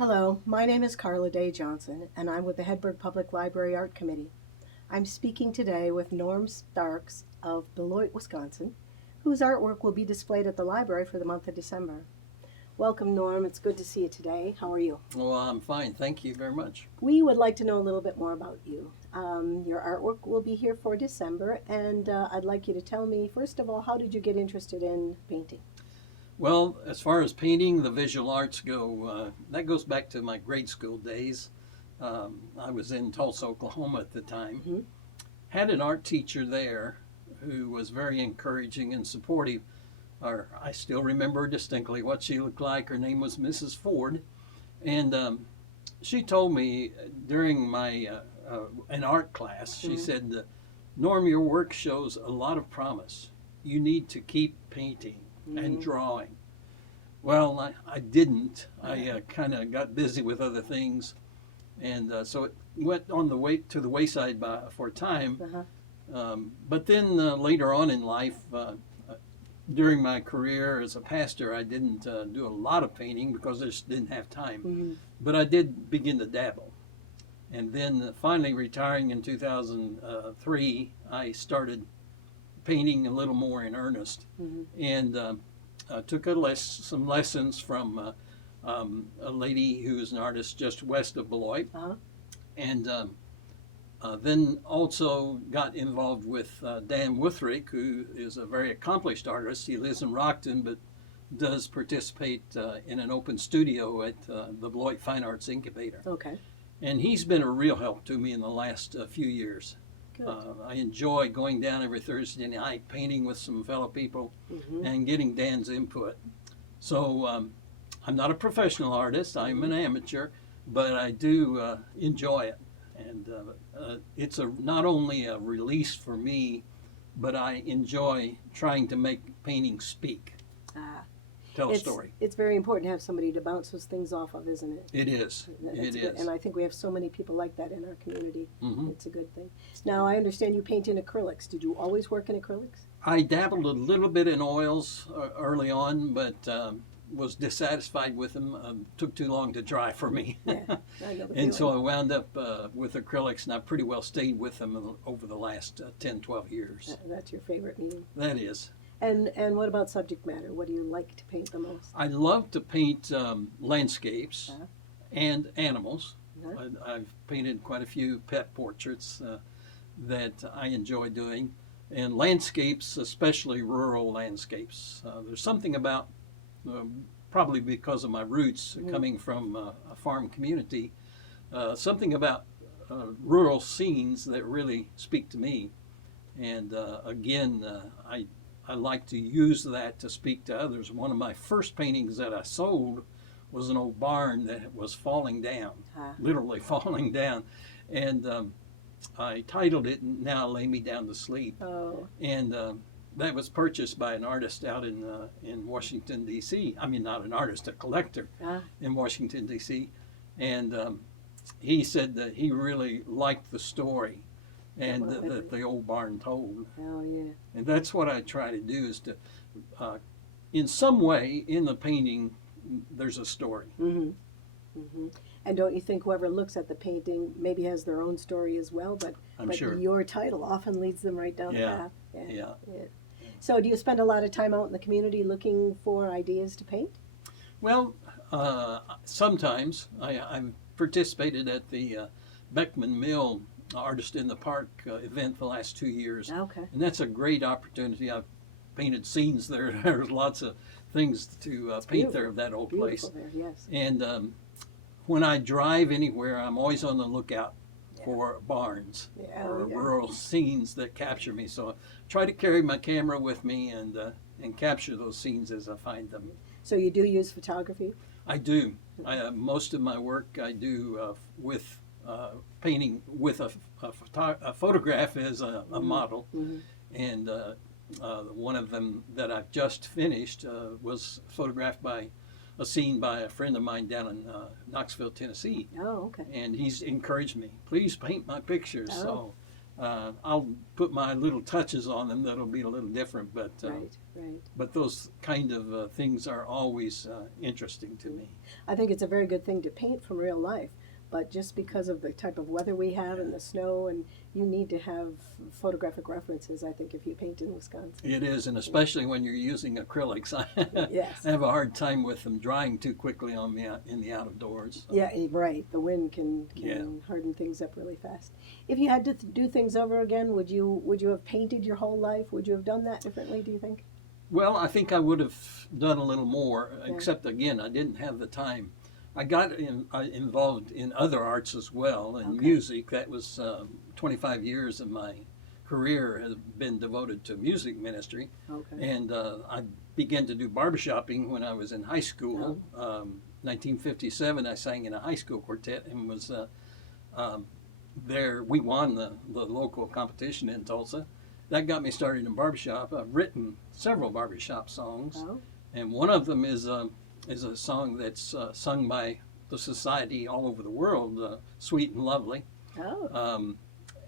Hello, my name is Carla Day-Johnson, and I'm with the Hedberg Public Library Art Committee. I'm speaking today with Norm Starks of Beloit, Wisconsin, whose artwork will be displayed at the library for the month of December. Welcome, Norm. It's good to see you today. How are you? Well, I'm fine. Thank you very much. We would like to know a little bit more about you. Your artwork will be here for December, and I'd like you to tell me, first of all, how did you get interested in painting? Well, as far as painting, the visual arts go, that goes back to my grade school days. I was in Tulsa, Oklahoma at the time. Mm-hmm. Had an art teacher there who was very encouraging and supportive. I still remember distinctly what she looked like. Her name was Mrs. Ford. And she told me during my an art class, she said, Norm, your work shows a lot of promise. You need to keep painting and drawing. Well, I didn't. I kind of got busy with other things, and so it went on the wayside for a time. But then later on in life, during my career as a pastor, I didn't do a lot of painting because I just didn't have time. But I did begin to dabble. And then finally retiring in 2003, I started painting a little more in earnest, and took some lessons from a lady who is an artist just west of Beloit, and then also got involved with Dan Wuthrick, who is a very accomplished artist. He lives in Rockton, but does participate in an open studio at the Beloit Fine Arts Incubator. Okay. And he's been a real help to me in the last few years. I enjoy going down every Thursday night, painting with some fellow people, and getting Dan's input. So I'm not a professional artist, I'm an amateur, but I do enjoy it. And it's not only a release for me, but I enjoy trying to make painting speak, tell a story. It's very important to have somebody to bounce those things off of, isn't it? It is. It is. And I think we have so many people like that in our community. It's a good thing. Now, I understand you paint in acrylics. Did you always work in acrylics? I dabbled a little bit in oils early on, but was dissatisfied with them. Took too long to dry for me. Yeah, I know the And feeling. so I wound up with acrylics, and I pretty well stayed with them over the last 10, 12 years. That's your favorite medium. That is. And what about subject matter? What do you like to paint the most? I love to paint landscapes and animals. I've painted quite a few pet portraits that I enjoy doing. And landscapes, especially rural landscapes. There's something about, probably because of my roots coming from a farm community, something about rural scenes that really speak to me. And again, I like to use that to speak to others. One of my first paintings that I sold was an old barn that was falling down, literally falling down. And I titled it, Now Lay Me Down to Sleep. Oh. And that was purchased by an artist out in Washington, D.C. I mean, not an artist, a collector in Washington, D.C. And he said that he really liked the story and that the old barn told. Oh, yeah. And that's what I try to do, is to, in some way, in the painting, there's a story. And don't you think whoever looks at the painting maybe has their own story as well? But sure. Your title often leads them right down the path. Yeah. So do you spend a lot of time out in the community looking for ideas to paint? Well, sometimes. I've participated at the Beckman Mill Artist in the Park event the last 2 years. Okay. And that's a great opportunity. I've painted scenes there. There's lots of things to paint there of that old place. There, yes. And when I drive anywhere, I'm always on the lookout for barns or rural scenes that capture me. So I try to carry my camera with me and capture those scenes as I find them. So you do use photography? I do. Most of my work I do with painting with a photograph as a model. And one of them that I've just finished was photographed by a scene by a friend of mine down in Knoxville, Tennessee. Oh, okay. And he's encouraged me, please paint my pictures. Oh. So I'll put my little touches on them that'll be a little different, but Right. but those kind of things are always interesting to me. I think it's a very good thing to paint from real life, but just because of the type of weather we have and the snow, and you need to have photographic references, I think, if you paint in Wisconsin. It is, and especially when you're using acrylics. Yes. I have a hard time with them drying too quickly on me in the outdoors. So. Yeah, right. The wind can harden things up really fast. If you had to do things over again, would you have painted your whole life? Would you have done that differently, do you think? Well, I think I would have done a little more, except again, I didn't have the time. I got involved in other arts as well, and music. That was 25 years of my career has been devoted to music ministry. Okay. And I began to do barbershopping when I was in high school. 1957, I sang in a high school quartet and was there. We won the local competition in Tulsa. That got me started in barbershop. I've written several barbershop songs, and one of them is a song that's sung by the society all over the world, Sweet and Lovely.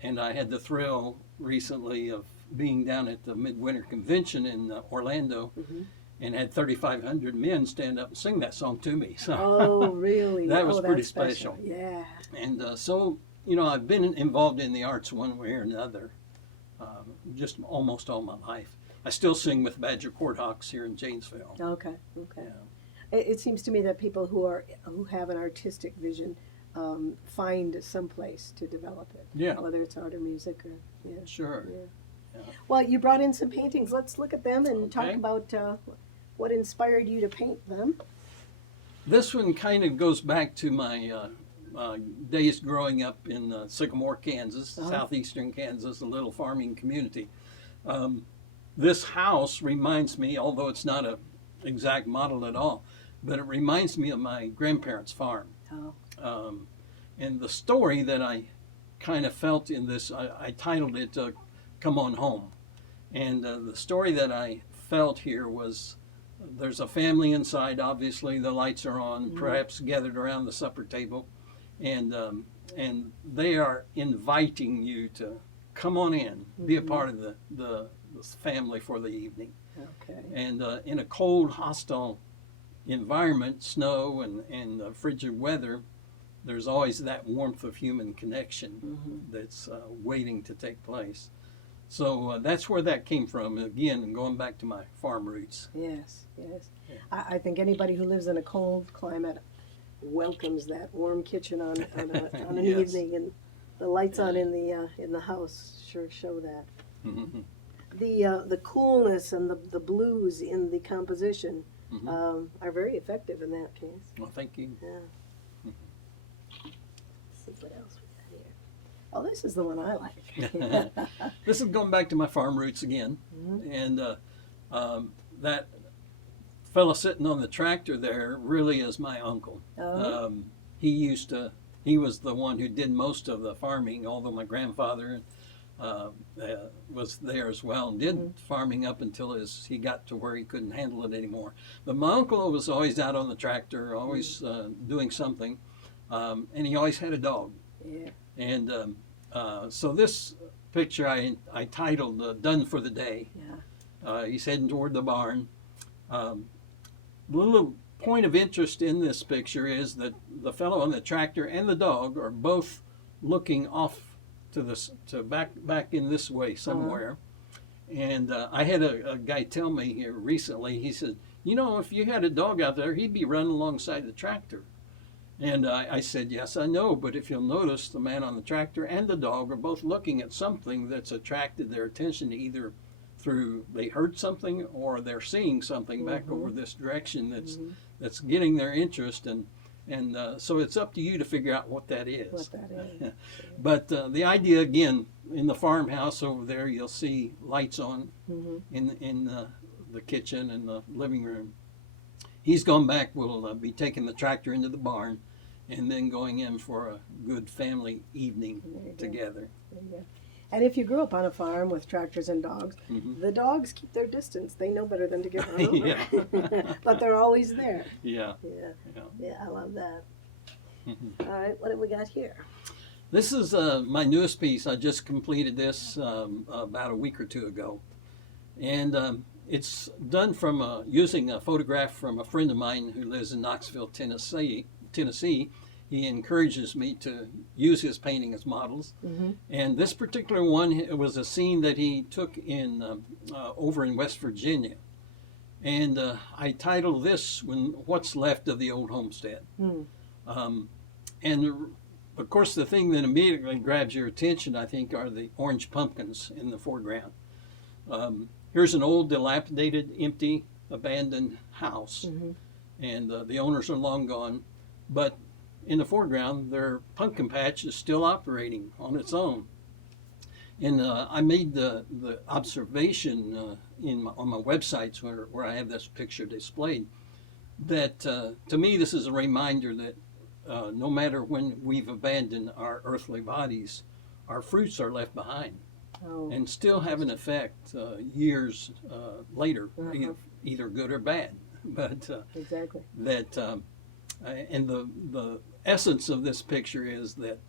And I had the thrill recently of being down at the Midwinter Convention in Orlando, and had 3,500 men stand up and sing that song to me. So really? That was pretty special. special. Yeah. And so, I've been involved in the arts one way or another, just almost all my life. I still sing with Badger Courthawks here in Janesville. Okay. Yeah. It seems to me that people who have an artistic vision find some place to develop it. Yeah. Whether it's art or music or Sure. Yeah. Well, you brought in some paintings. Let's look at them and talk about what inspired you to paint them. This one kind of goes back to my days growing up in Sycamore, Kansas, southeastern Kansas, a little farming community. This house reminds me, although it's not an exact model at all, but it reminds me of my grandparents' farm. And the story that I kind of felt in this, I titled it Come On Home. And the story that I felt here was there's a family inside, obviously, the lights are on, perhaps gathered around the supper table, and they are inviting you to come on in, be a part of the family for the evening. Okay. And in a cold, hostile environment, snow and frigid weather, there's always that warmth of human connection that's waiting to take place. So that's where that came from, again, going back to my farm roots. Yes. Yeah. I think anybody who lives in a cold climate welcomes that warm kitchen on an evening, and the lights on in the house sure show that. The coolness and the blues in the composition are very effective in that case. Well, thank you. Yeah. Let's see what else we got here. Oh, this is the one I like. This is going back to my farm roots again, and that fella sitting on the tractor there really is my uncle. He was the one who did most of the farming, although my grandfather was there as well and did farming up until he got to where he couldn't handle it anymore. But my uncle was always out on the tractor, always doing something, and he always had a dog. Yeah. And so this picture I titled Done for the Day. Yeah. He's heading toward the barn. The little point of interest in this picture is that the fellow on the tractor and the dog are both looking off to back in this way somewhere. And I had a guy tell me here recently, he said, if you had a dog out there, he'd be running alongside the tractor. And I said, yes, I know, but if you'll notice, the man on the tractor and the dog are both looking at something that's attracted their attention, either through they heard something or they're seeing something back over this direction that's getting their interest. And so it's up to you to figure out what that is. But the idea, again, in the farmhouse over there, you'll see lights on in the kitchen and the living room. He's gone back. We'll be taking the tractor into the barn and then going in for a good family evening together. And if you grew up on a farm with tractors and dogs, the dogs keep their distance. They know better than to get run over. But they're always there. Yeah, I love that. All right, what have we got here? This is my newest piece. I just completed this about a week or two ago. And it's done from using a photograph from a friend of mine who lives in Knoxville, Tennessee. He encourages me to use his painting as models. Mm-hmm. And this particular one, it was a scene that he took in over in West Virginia. And I titled this "What's Left of the Old Homestead." Mm. And of course, the thing that immediately grabs your attention, I think, are the orange pumpkins in the foreground. Here's an old, dilapidated, empty, abandoned house, Mm-hmm. and the owners are long gone. But in the foreground, their pumpkin patch is still operating on its own. And I made the observation on my websites where I have this picture displayed that to me this is a reminder that no matter when we've abandoned our earthly bodies, our fruits are left behind. Oh. And still have an effect years later, Uh-huh. either good or bad. But Exactly. that and the essence of this picture is that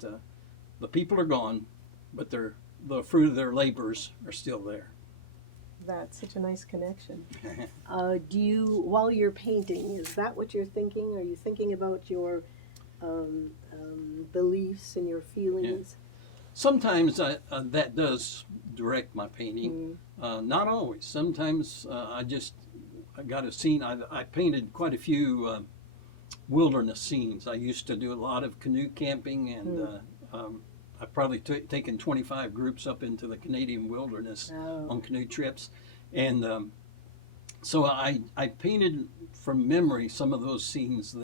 the people are gone, but the fruit of their labors are still there. That's such a nice connection. Do you, while you're painting, is that what you're thinking? Are you thinking about your beliefs and your feelings? Sometimes that does direct my painting. Not always. Sometimes I got a scene. I painted quite a few wilderness scenes. I used to do a lot of canoe camping, and I've probably taken 25 groups up into the Canadian wilderness on canoe trips. And so I painted from memory some of those scenes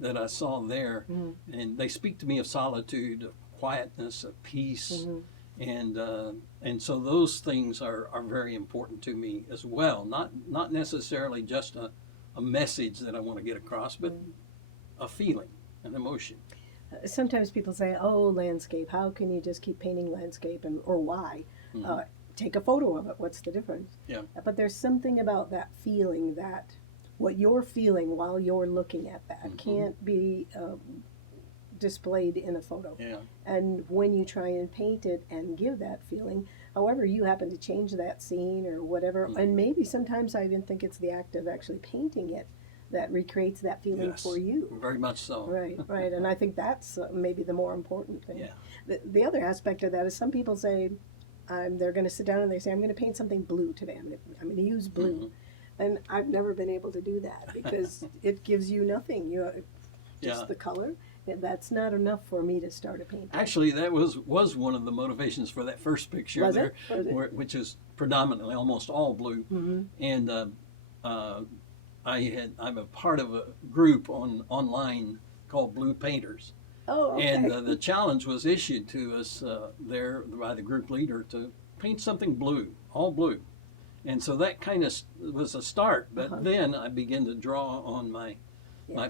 that I saw there. And they speak to me of solitude, of quietness, of peace. And so those things are very important to me as well. Not necessarily just a message that I want to get across, but a feeling, an emotion. Sometimes people say, "Oh, landscape. How can you just keep painting landscape?" Or why? Take a photo of it. What's the difference? Yeah. But there's something about that feeling, that what you're feeling while you're looking at that can't be displayed in a photo. Yeah. And when you try and paint it and give that feeling, however you happen to change that scene or whatever, and maybe sometimes I even think it's the act of actually painting it that recreates that feeling for you. Very much so. Right. And I think that's maybe the more important thing. Yeah. The other aspect of that is some people say, they're going to sit down and they say, I'm going to paint something blue today. I'm going to use blue. And I've never been able to do that because it gives you nothing. Just the color. That's not enough for me to start a painting. Actually, that was one of the motivations for that first picture Was there, it? which is predominantly almost all blue. And I'm a part of a group online called Blue Painters. Oh, okay. And the challenge was issued to us there by the group leader to paint something blue, all blue. And so that kind of was a start. But then I began to draw on my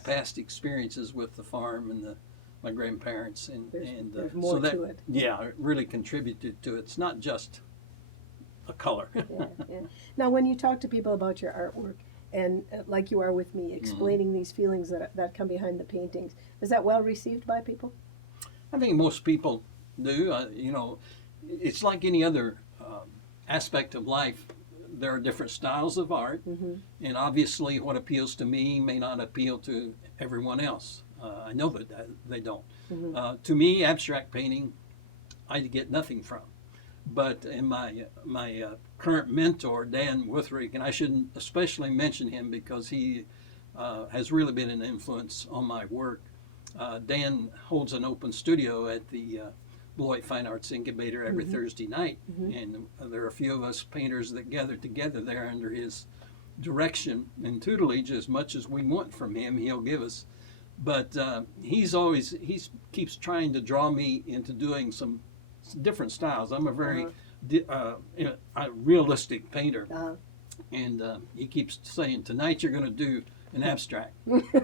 past experiences with the farm and my grandparents. There's more so that, to it. Yeah, it really contributed to it. It's not just a color. Yeah. Now, when you talk to people about your artwork, and like you are with me, explaining these feelings that come behind the paintings, is that well received by people? I think most people do. It's like any other aspect of life. There are different styles of art, and obviously what appeals to me may not appeal to everyone else. I know that they don't. To me, abstract painting, I get nothing from. But in my current mentor, Dan Wutherick, and I should especially mention him because he has really been an influence on my work. Dan holds an open studio at the Beloit Fine Arts Incubator every Thursday night, and there are a few of us painters that gather together there under his direction and tutelage. As much as we want from him, he'll give us. But he keeps trying to draw me into doing some different styles. I'm a very a realistic painter, and he keeps saying, "Tonight you're going to do an abstract."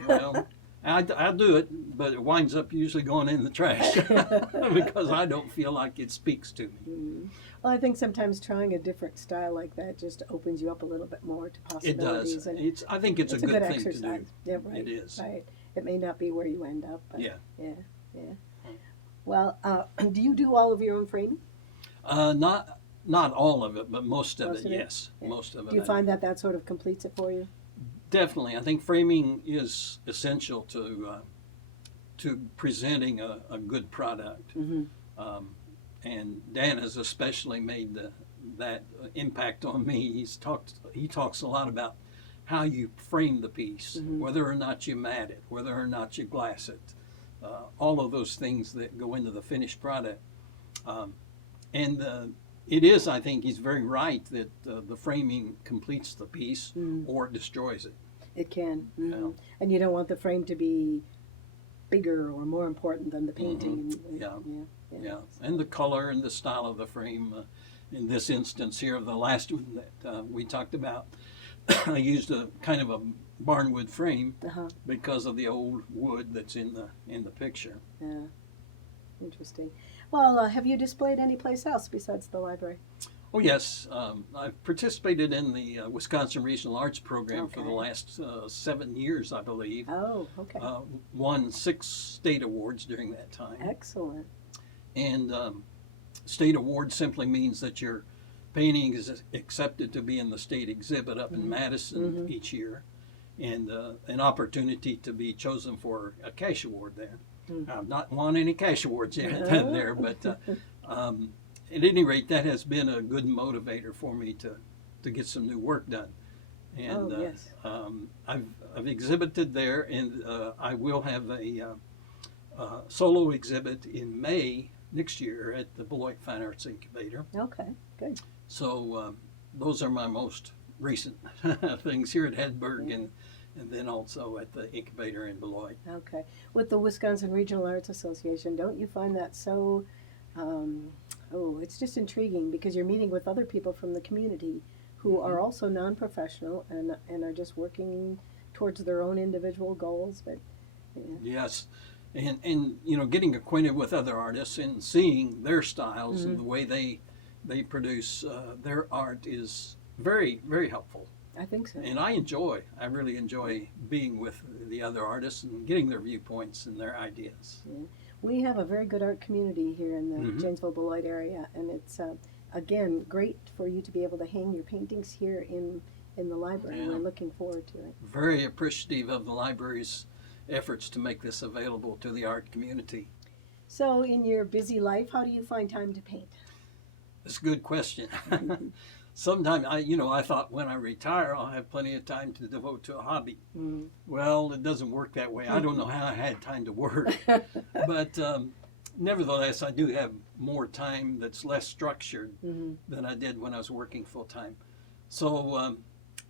Well, I do it, but it winds up usually going in the trash because I don't feel like it speaks to me. Well, I think sometimes trying a different style like that just opens you up a little bit more to possibilities. It does. I think it's a good thing exercise. to do. Yeah, right. It is. Right. It may not be where you end up, but Yeah. yeah. Well, do you do all of your own framing? Not all of it, but most of Most it, of it? yes. Yeah. Most of it. Do you I find that sort of completes it for you? Definitely. I think framing is essential to presenting a good product. Mm-hmm. Um, and Dan has especially made that impact on me. He talks a lot about how you frame the piece, Mm-hmm. whether or not you mat it, whether or not you glass it, all of those things that go into the finished product. Um, and it is, I think, he's very right that the framing completes the piece or it destroys it. It can. Mm-hmm. Yeah. And you don't want the frame to be bigger or more important than the painting. Mm-hmm. Yeah. And the color and the style of the frame. In this instance here, of the last one that we talked about, I used a kind of a barnwood frame because of the old wood that's in the picture. Yeah. Interesting. Well, have you displayed any place else besides the library? Oh yes, I've participated in the Wisconsin Regional Arts Program for the last 7 years, I believe. Oh, okay. Won 6 state awards during that time. Excellent. And state award simply means that your painting is accepted to be in the state exhibit up in Madison each year, and an opportunity to be chosen for a cash award there. I've not won any cash awards yet there, but at any rate, that has been a good motivator for me to get some new work done. And I've exhibited there, and I will have a solo exhibit in May next year at the Beloit Fine Arts Incubator. Okay, good. So those are my most recent things here at Hedberg and then also at the incubator in Beloit. Okay. With the Wisconsin Regional Arts Association, don't you find that so, it's just intriguing because you're meeting with other people from the community who are also non-professional and are just working towards their own individual goals. But Yes. And you know, getting acquainted with other artists and seeing their styles and the way they produce their art is very, very helpful. I think so. And I really enjoy being with the other artists and getting their viewpoints and their ideas. Yeah. We have a very good art community here in the Janesville-Beloit area, and it's, again, great for you to be able to hang your paintings here in the library. We're looking forward to it. Very appreciative of the library's efforts to make this available to the art community. So in your busy life, how do you find time to paint? That's a good question. Sometimes I thought when I retire, I'll have plenty of time to devote to a hobby. Well, it doesn't work that way. I don't know how I had time to work, but nevertheless, I do have more time that's less structured than I did when I was working full time. So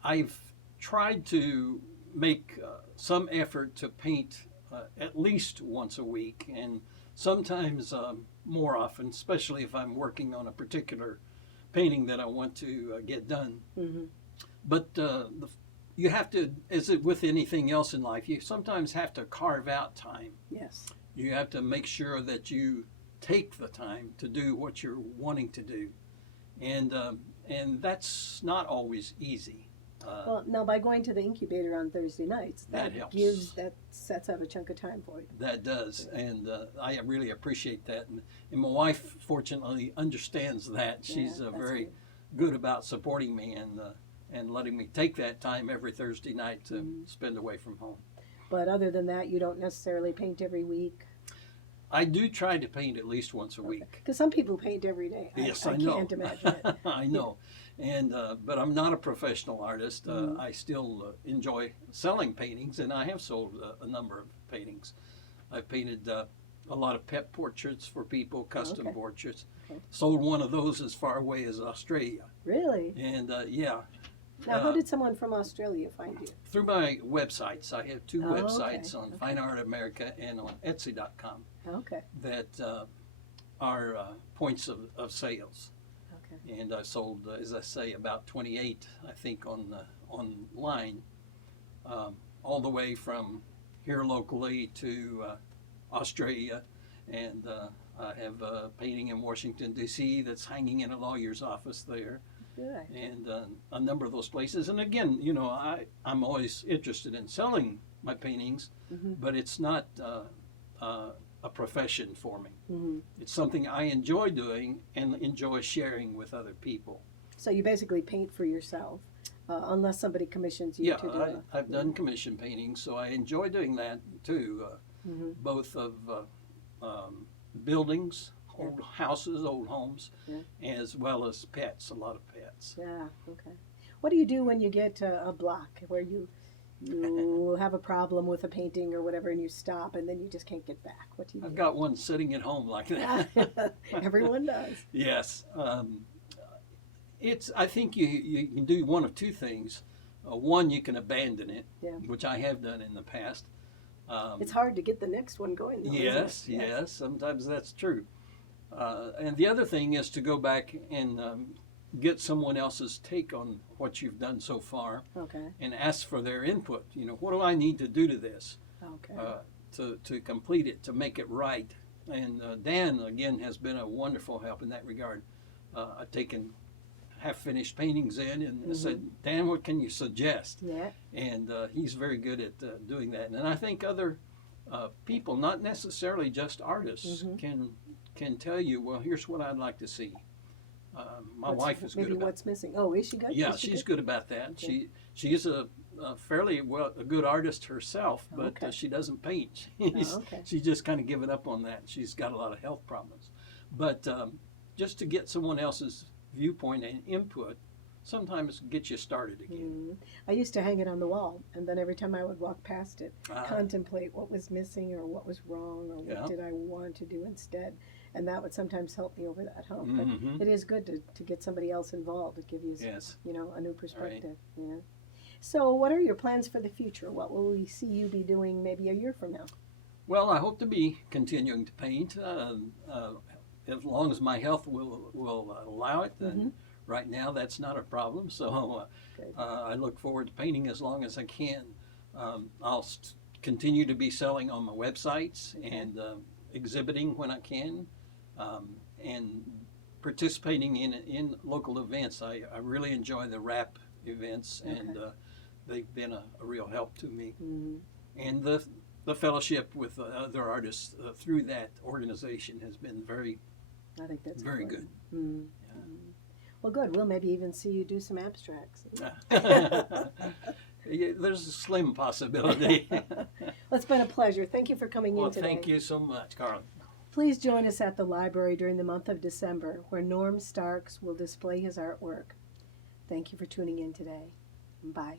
I've tried to make some effort to paint at least once a week, and sometimes more often, especially if I'm working on a particular painting that I want to get done. But you have to, as with anything else in life, you sometimes have to carve out time. Yes. You have to make sure that you take the time to do what you're wanting to do, and that's not always easy. Well, now by going to the incubator on Thursday nights, that helps. That sets out a chunk of time for you. That does, and I really appreciate that. And my wife, fortunately, understands that. She's very good about supporting me and letting me take that time every Thursday night to spend away from home. But other than that, you don't necessarily paint every week. I do try to paint at least once a week. Because some people paint every day. Yes, I know. Can't imagine it. I know. And but I'm not a professional artist. I still enjoy selling paintings, and I have sold a number of paintings. I've painted a lot of pet portraits for people, custom portraits. Sold one of those as far away as Australia. Really? And yeah. Now, how did someone from Australia find you? Through my websites. I have 2 websites on Fine Art America and on Etsy.com. Okay. That are points of sales. Okay. And I sold, as I say, about 28, I think, online, all the way from here locally to Australia. And I have a painting in Washington, D.C. that's hanging in a lawyer's office there. Good. And a number of those places. And again, you know, I'm always interested in selling my paintings, but it's not a profession for me. Mm-hmm. It's something I enjoy doing and enjoy sharing with other people. So you basically paint for yourself, unless somebody commissions you to do I've done commission paintings, so I enjoy doing that too, mm-hmm. both of buildings, old houses, old homes, as well as pets, a lot of pets. Yeah, okay. What do you do when you get a block where you have a problem with a painting or whatever and you stop and then you just can't get back? What do you do? I've got one sitting at home like that. Everyone does. Yes. I think you can do one of two things. One, you can abandon it, which I have done in the past. It's hard to get the next one going, though, yes, isn't it? yes, sometimes that's true. And the other thing is to go back and get someone else's take on what you've done so far, and ask for their input. You know, what do I need to do to this to complete it, to make it right? And Dan, again, has been a wonderful help in that regard. I've taken half-finished paintings in and said, Dan, what can you suggest? Yeah. And he's very good at doing that. And I think other people, not necessarily just artists, can tell you, well, here's what I'd like to see. My wife is good about what's missing. Oh, is she good? Yeah, she's good about that. Okay. She is a fairly a good artist herself, but she doesn't paint. She's just kind of given up on that. She's got a lot of health problems. But just to get someone else's viewpoint and input sometimes gets you started again. I used to hang it on the wall, and then every time I would walk past it, contemplate what was missing or what was wrong or what did I want to do instead. And that would sometimes help me over that hump. But it is good to get somebody else involved. It gives you a new perspective. Right. Yeah. So what are your plans for the future? What will we see you be doing maybe a year from now? Well, I hope to be continuing to paint as long as my health will allow it. And right now that's not a problem. So I look forward to painting as long as I can. I'll continue to be selling on my websites and exhibiting when I can. And participating in local events. I really enjoy the rap events, and they've been a real help to me. And the fellowship with other artists through that organization has been very good. Well, good. We'll maybe even see you do some abstracts. There's a slim possibility. Well, it's been a pleasure. Thank you for coming in today. Thank you so much, Carla. Please join us at the library during the month of December, where Norm Starks will display his artwork. Thank you for tuning in today. Bye.